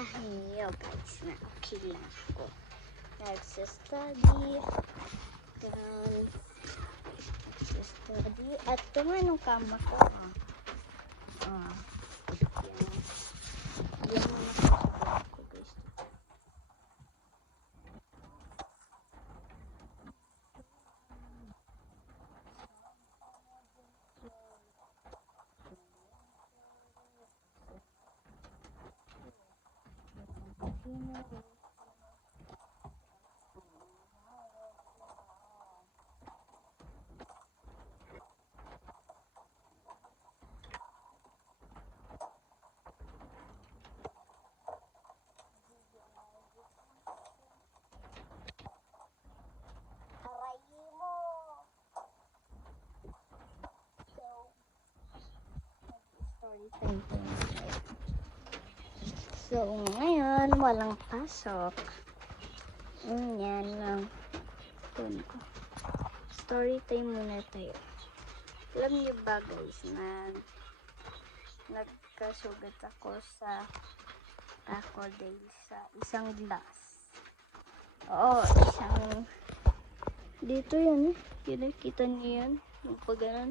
basahin niyo guys na okay lang ako. Nagsastudy. Nagsastudy. At tumanong kama ko. Yan. Yan naman ako ko guys. So, ngayon, walang pasok. Yan lang. Story time muna tayo. Alam niyo ba guys na nagkasugat ako dahil sa isang glass. Oo, isang dito yan. Kita niyo yan. Yung pag ganun.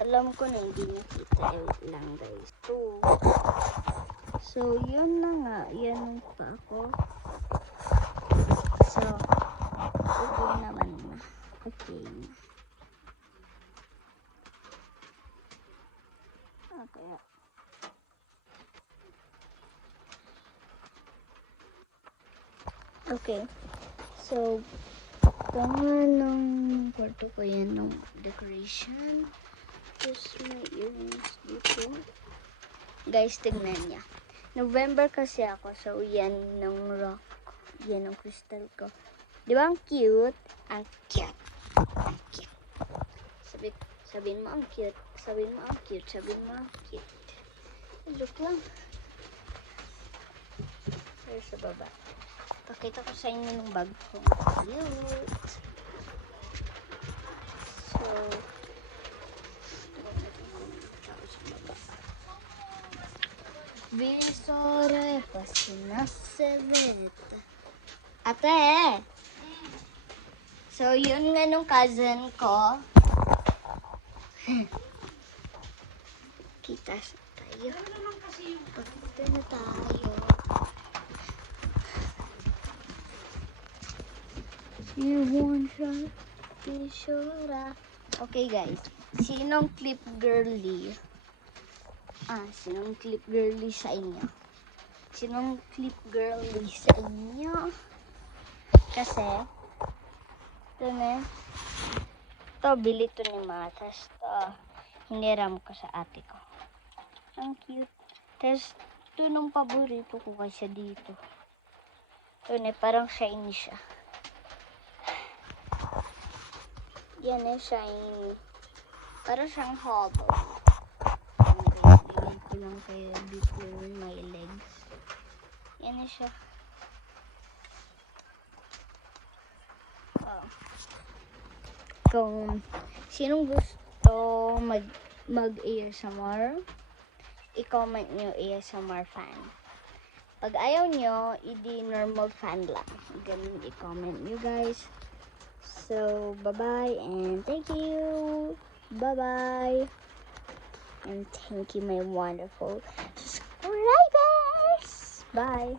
Alam ko na hindi nakita lang guys. So yun na nga. Yan pa ako. So, okay naman na. Okay na. Okay. Okay. So, ng kwarto ko yan ng decoration. Tapos may earrings dito. Guys, tignan niya. November kasi ako. So, yan ng rock. Yan ang crystal ko. Di ba ang cute? Ang cute. Ang cute. Sabihin mo ang cute. Sabihin mo ang cute. Sabihin mo ang cute. Look lang. Pero sa baba. Pakita ko sa inyo ng bag ko. Cute. So, Visore pasinasebet. Ate! So, yun nga nung cousin ko. Kita tayo. Pakita na tayo. You want shot? Visora. Okay guys. Sinong clip girly? Sinong clip girly sa inyo? Sinong clip girly sa inyo? Kasi, ito, bili to ni Matas. Ito, hiniram ko sa ate ko. Ang cute. Tapos, ito nung paborito ko kasi dito. Ito parang shiny siya. Yan shiny. Parang siyang hollow. Ko lang kayo dito my legs. Yan na siya. Kung sinong gusto mag-ASMR, i-comment nyo ASMR fan. Pag ayaw nyo, i-di normal fan lang. Ganun i-comment nyo guys. So, bye-bye and thank you. Bye-bye. And thank you, my wonderful subscribers. Bye.